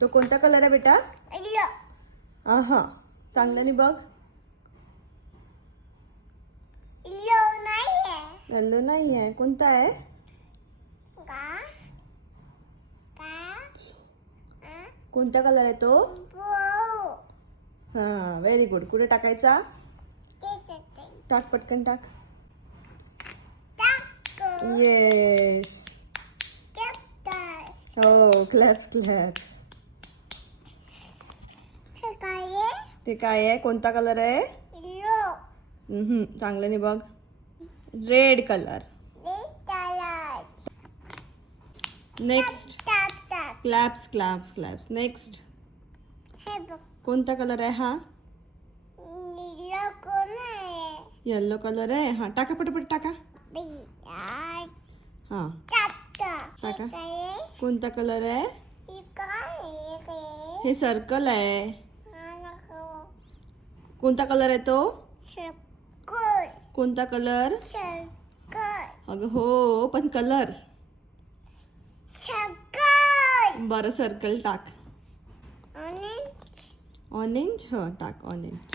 तो कोणता कलर आहे बेटा? येलो हा चांगल्याने बघ. येलो नाही आहे. येलो नाही आहे. कोणता आहे? का का कोणता कलर आहे तो? ब्लू हा व्हेरी गुड. कुठे टाकायचा? ते टाक पटकन टाक. टाक येस. टाक हो क्लॅप्स क्लॅप्स. हे काय आहे? ते काय आहे? कोणता कलर आहे? येलो चांगल्याने बघ. Red colour. ते कलर नेक्स्ट. टाक टाक क्लॅप्स क्लॅप्स क्लॅप्स. नेक्स्ट. हे बघ कोणता कलर आहे हा? नीला कोण आहे? येल्लो कलर आहे. हा टाका पटापट टाका. बियार हा टाक टाक हे टाका. काय आहे? कोणता कलर आहे? हे काय आहे ते? हे सर्कल आहे. हा नको कोणता कलर आहे तो? सर्कल कोणता कलर? सर्कल अगं हो पण कलर. सर्कल बरं सर्कल टाक. आणि ऑरेंज. हा टाक ऑरेंज.